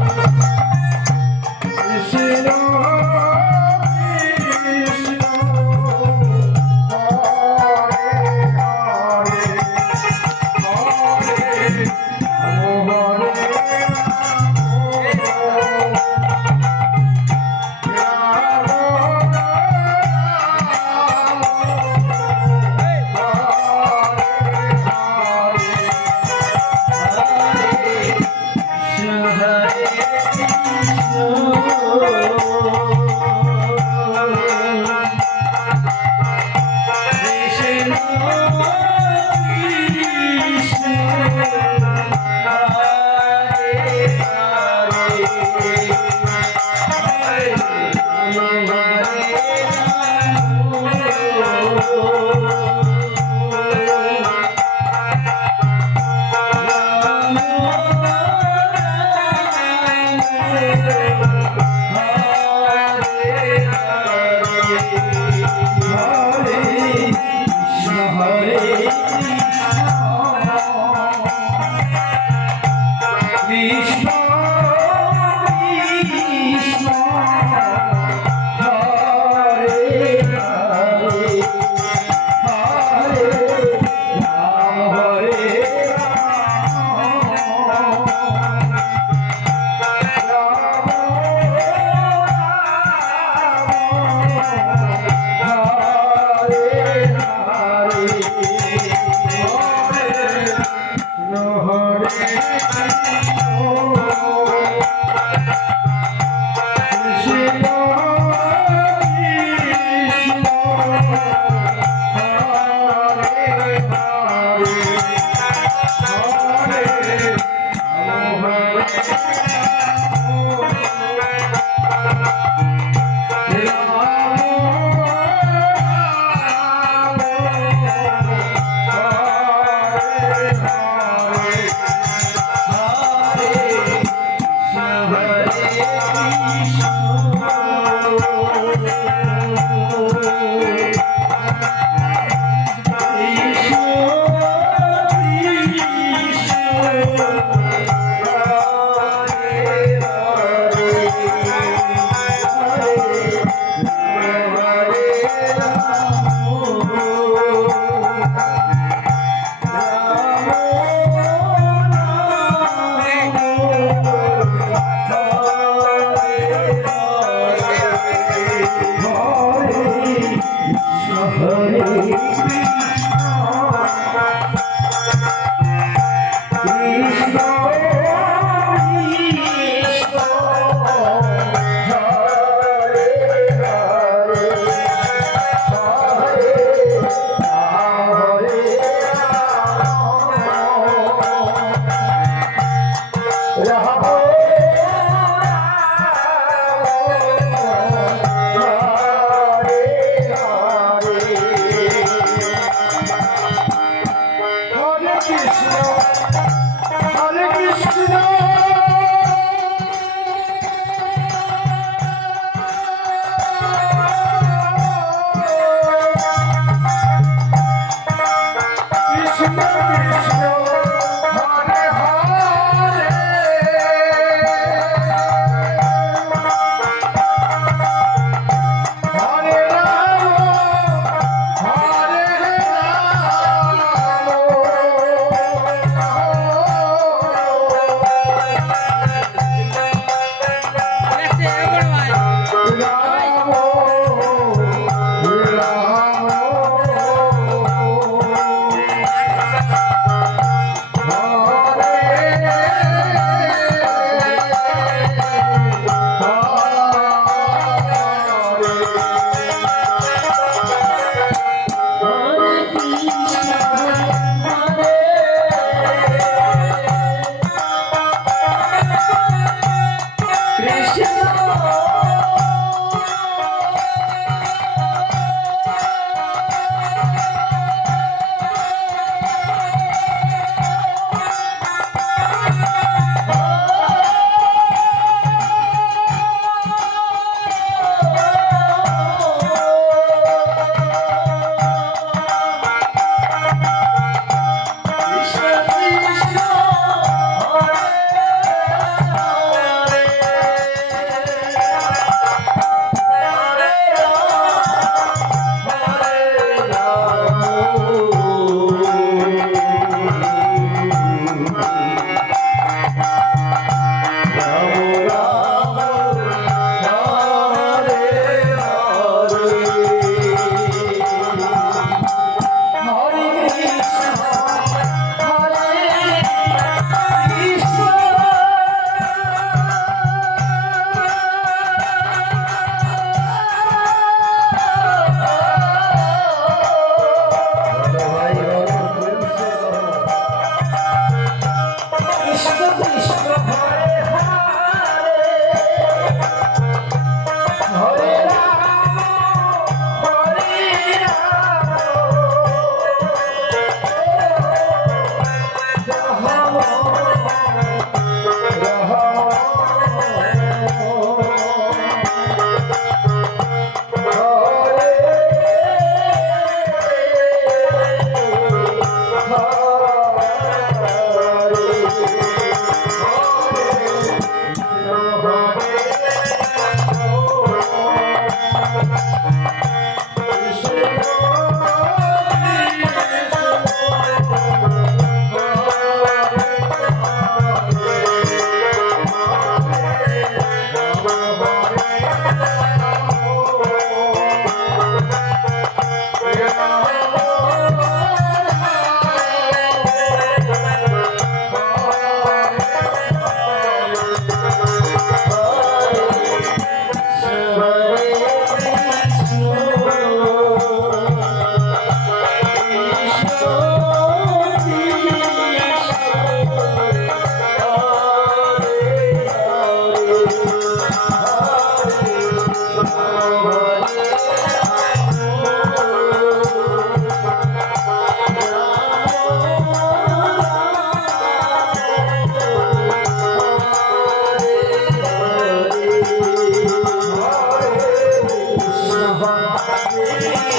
Ram Bye.